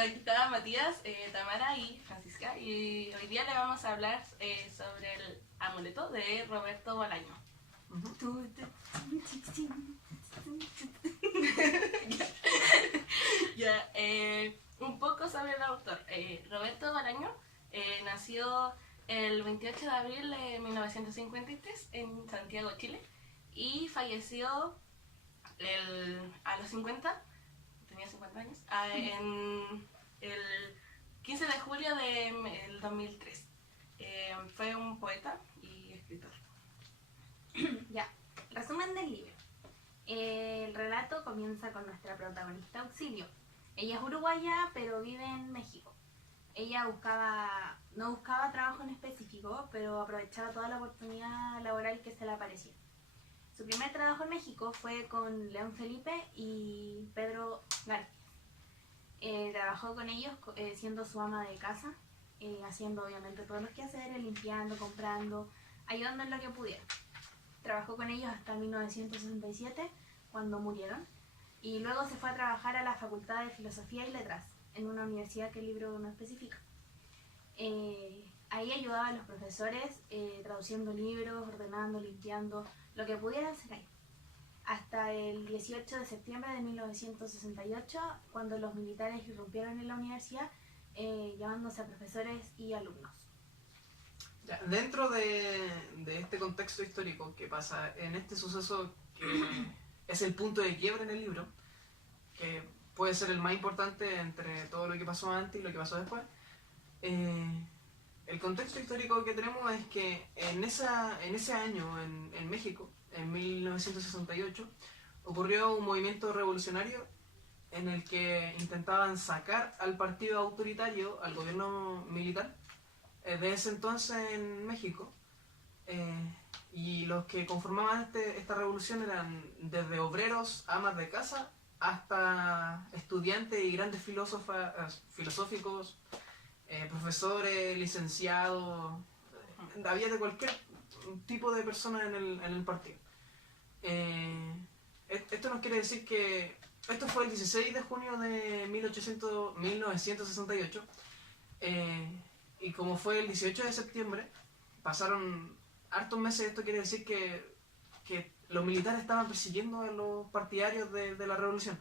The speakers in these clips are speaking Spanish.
aquí está Matías, Tamara y Francisca, y hoy día le vamos a hablar sobre el amuleto de Roberto Bolaño. Ya, un poco sobre el autor. Roberto Bolaño nació el 28 de abril de 1953 en Santiago, Chile, y falleció a los 50, tenía 50 años, en el 15 de julio del 2003. Fue un poeta y escritor. Ya, resumen del libro. El relato comienza con nuestra protagonista Auxilio. Ella es uruguaya, pero vive en México. Ella no buscaba trabajo en específico, pero aprovechaba toda la oportunidad laboral que se le aparecía. Su primer trabajo en México fue con León Felipe y Pedro García. Trabajó con ellos siendo su ama de casa, haciendo obviamente todos los quehaceres, limpiando, comprando, ayudando en lo que pudiera. Trabajó con ellos hasta 1967, cuando murieron, y luego se fue a trabajar a la Facultad de Filosofía y Letras, en una universidad que el libro no especifica. Ahí ayudaba a los profesores traduciendo libros, ordenando, limpiando, lo que pudieran hacer ahí. Hasta el 18 de septiembre de 1968, cuando los militares irrumpieron en la universidad, llevándose a profesores y alumnos. Ya, dentro de este contexto histórico que pasa en este suceso, que es el punto de quiebre en el libro, que puede ser el más importante entre todo lo que pasó antes y lo que pasó después, el contexto histórico que tenemos es que en ese año en México, en 1968, ocurrió un movimiento revolucionario en el que intentaban sacar al partido autoritario, al gobierno militar, de ese entonces en México, y los que conformaban esta revolución eran desde obreros, amas de casa, hasta estudiantes y grandes filosóficos, profesores, licenciados, había de cualquier tipo de persona en el partido. Esto nos quiere decir que esto fue el 16 de junio de 1968, y como fue el 18 de septiembre, pasaron hartos meses. Esto quiere decir que los militares estaban persiguiendo a los partidarios de la revolución.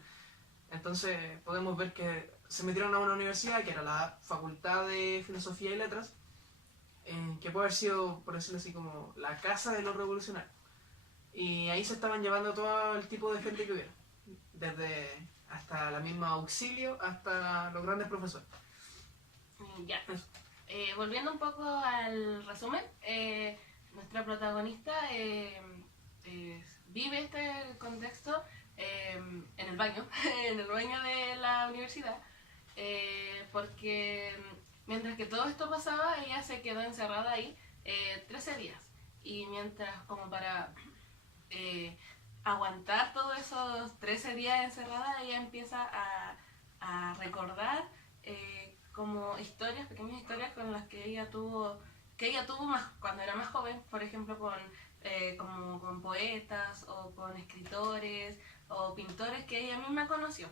Entonces podemos ver que se metieron a una universidad que era la Facultad de Filosofía y Letras, que puede haber sido, por decirlo así, como la casa de los revolucionarios. Y ahí se estaban llevando todo el tipo de gente que hubiera, desde hasta la misma Auxilio hasta los grandes profesores. Ya. Volviendo un poco al resumen, nuestra protagonista vive este contexto en el baño, en el baño de la universidad, porque mientras que todo esto pasaba, ella se quedó encerrada ahí 13 días. Y mientras, como para aguantar todos esos 13 días encerrada, ella empieza a recordar como historias, pequeñas historias con las que ella tuvo más cuando era más joven, por ejemplo como con poetas o con escritores o pintores que ella misma conoció.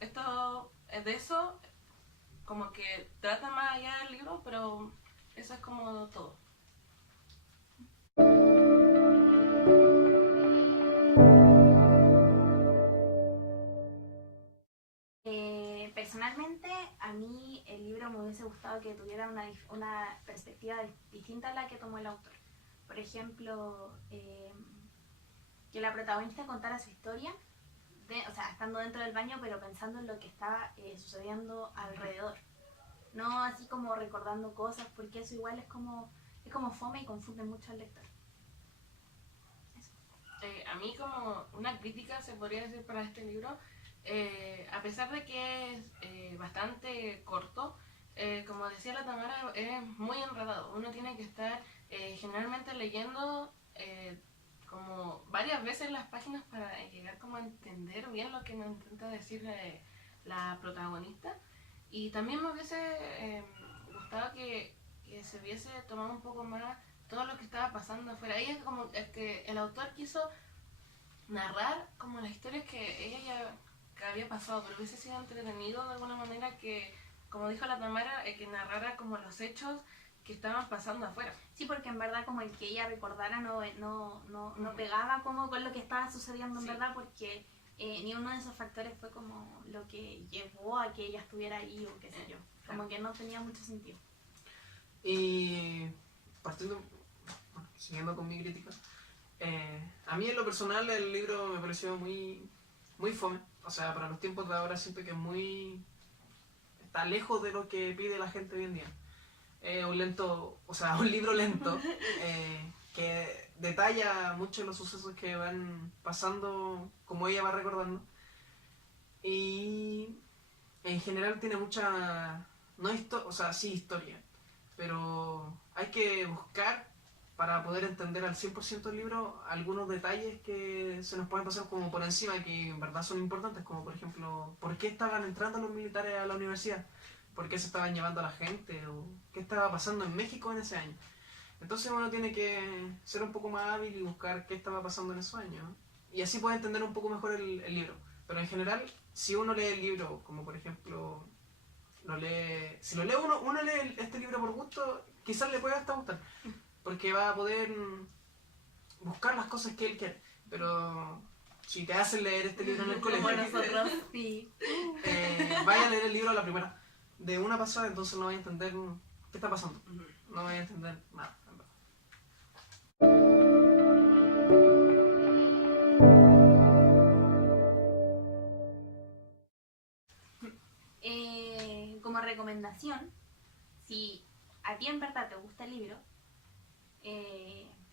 Esto de eso como que trata más allá del libro, pero eso es como todo. Personalmente, a mí el libro me hubiese gustado que tuviera una perspectiva distinta a la que tomó el autor. Por ejemplo, que la protagonista contara su historia, estando dentro del baño, pero pensando en lo que estaba sucediendo alrededor. No así como recordando cosas, porque eso igual es como fome y confunde mucho al lector. A mí, como una crítica se podría decir para este libro, a pesar de que es bastante corto, como decía la Tamara, es muy enredado. Uno tiene que estar generalmente leyendo como varias veces las páginas para llegar como a entender bien lo que nos intenta decir la protagonista. Y también me hubiese gustado que se hubiese tomado un poco más todo lo que estaba pasando afuera. Ella como que el autor quiso narrar como las historias que ella ya que había pasado, pero hubiese sido entretenido de alguna manera que, como dijo la Tamara, que narrara como los hechos que estaban pasando afuera. Sí, porque en verdad como el que ella recordara no pegaba como con lo que estaba sucediendo en verdad, porque ni uno de esos factores fue como lo que llevó a que ella estuviera ahí o qué sé yo. Como que no tenía mucho sentido. Y partiendo, bueno, siguiendo con mi crítica, a mí en lo personal el libro me pareció muy, muy fome. O sea, para los tiempos de ahora siento que es muy... está lejos de lo que pide la gente hoy en día. Un libro lento que detalla mucho los sucesos que van pasando como ella va recordando, y en general tiene mucha, no sí historia, pero hay que buscar para poder entender al 100% el libro algunos detalles que se nos pueden pasar como por encima, que en verdad son importantes, como por ejemplo, ¿por qué estaban entrando los militares a la universidad? ¿Por qué se estaban llevando a la gente? ¿O qué estaba pasando en México en ese año? Entonces uno tiene que ser un poco más hábil y buscar qué estaba pasando en esos años. Y así puede entender un poco mejor el libro. Pero en general, si uno lee el libro, como por ejemplo, si lo lee uno lee este libro por gusto, quizás le pueda hasta gustar. Porque va a poder buscar las cosas que él quiere. Pero si te hacen leer este libro en el colegio, Como nosotros, sí. Vaya a leer el libro a la primera. De una pasada, entonces no voy a entender qué está pasando. No voy a entender nada, en verdad. Como recomendación, si a ti en verdad te gusta el libro,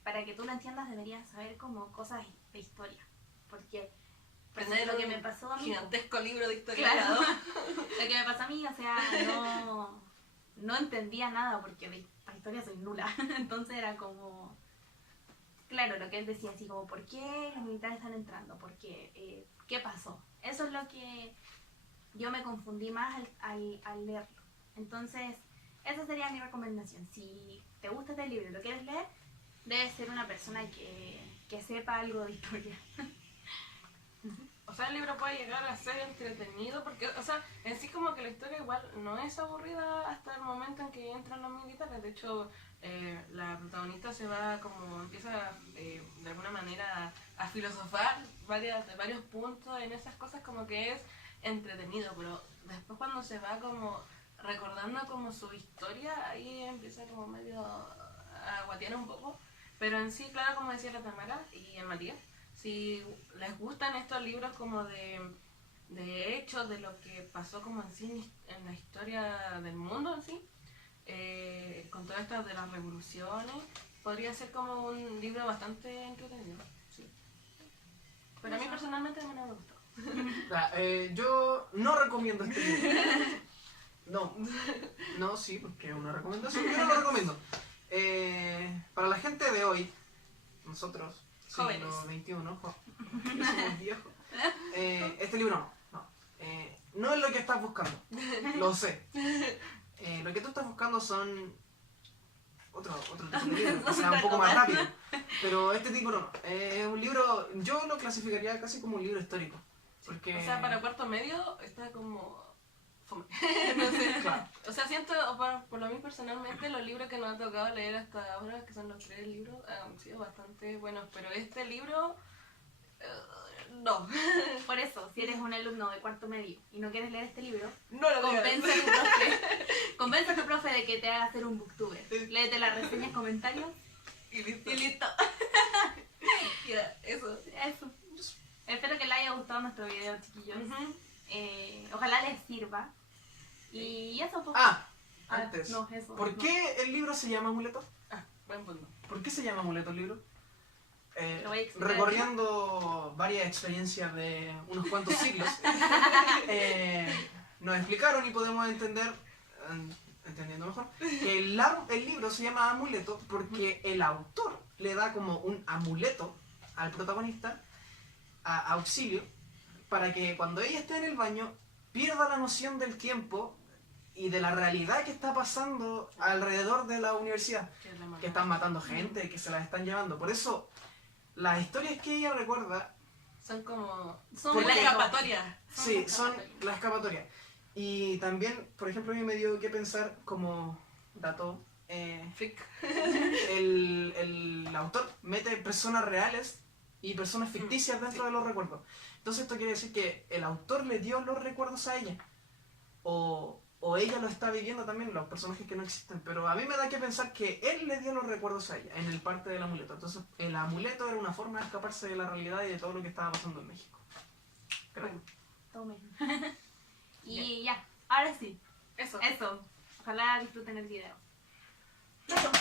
para que tú lo entiendas deberías saber como cosas de historia. Porque Tener lo que me pasó a mí... gigantesco libro de historia. Claro. Lo que me pasó a mí, o sea, no entendía nada porque de la historia soy nula. Entonces era como... Claro, lo que él decía, así como, ¿por qué los militares están entrando? ¿Por qué? ¿Qué pasó? Eso es lo que yo me confundí más al leerlo. Entonces, esa sería mi recomendación. Si te gusta este libro y lo quieres leer, debes ser una persona que sepa algo de historia. O sea, el libro puede llegar a ser entretenido porque, o sea, en sí como que la historia igual no es aburrida hasta el momento en que entran los militares. De hecho, la protagonista empieza de alguna manera a filosofar de varios puntos en esas cosas, como que es entretenido, pero después cuando se va como recordando como su historia, ahí empieza como medio a guatear un poco. Pero en sí, claro, como decía la Tamara y el Matías, si les gustan estos libros como de hechos, de lo que pasó como en sí en la historia del mundo en sí, con todas estas de las revoluciones, podría ser como un libro bastante entretenido. Sí. Pero a mí personalmente no me gustó. Yo no recomiendo este libro. No, sí, porque es una recomendación. Yo no lo recomiendo. Para la gente de hoy, nosotros, siglo XXI, que somos viejos, este libro no es lo que estás buscando, lo sé. Lo que tú estás buscando son otro tipo de libro, que sea un poco más rápido, pero este tipo no. Es un libro, yo lo clasificaría casi como un libro histórico, porque... O sea, para cuarto medio está como... fome. No sé. Claro. O sea, siento, por lo menos personalmente, los libros que nos ha tocado leer hasta ahora, que son los 3 libros, han sido bastante buenos, pero este libro... no. Por eso, si eres un alumno de cuarto medio y no quieres leer este libro, No lo convence a tu profe de que te haga hacer un booktuber. Léete las reseñas, comentarios Y listo. y listo. Ya, eso. Eso. Espero que les haya gustado nuestro video, chiquillos. Ojalá les sirva. Y eso, pues. Antes. No, eso. ¿Por qué el libro se llama Amuleto? Buen punto. ¿Por qué se llama Amuleto el libro? Lo voy a explicar. Recorriendo varias experiencias de unos cuantos siglos, nos explicaron y podemos entender, entendiendo mejor, que el libro se llama Amuleto porque el autor le da como un amuleto al protagonista, a Auxilio, para que cuando ella esté en el baño pierda la noción del tiempo y de la realidad que está pasando alrededor de la universidad, que están matando gente, que se las están llevando. Por eso las historias que ella recuerda Son como... Son Porque- la muñecos. escapatoria. Sí, son la escapatoria. Y también, por ejemplo, a mí me dio que pensar como dato, Freak. el autor mete personas reales y personas ficticias dentro de los recuerdos. Entonces esto quiere decir que el autor le dio los recuerdos a ella. O ella lo está viviendo también, los personajes que no existen. Pero a mí me da que pensar que él le dio los recuerdos a ella en el parte del amuleto. Entonces el amuleto era una forma de escaparse de la realidad y de todo lo que estaba pasando en México. Creo. Tomen. Y ya, ahora sí. Eso. Eso. Ojalá disfruten el video. Eso.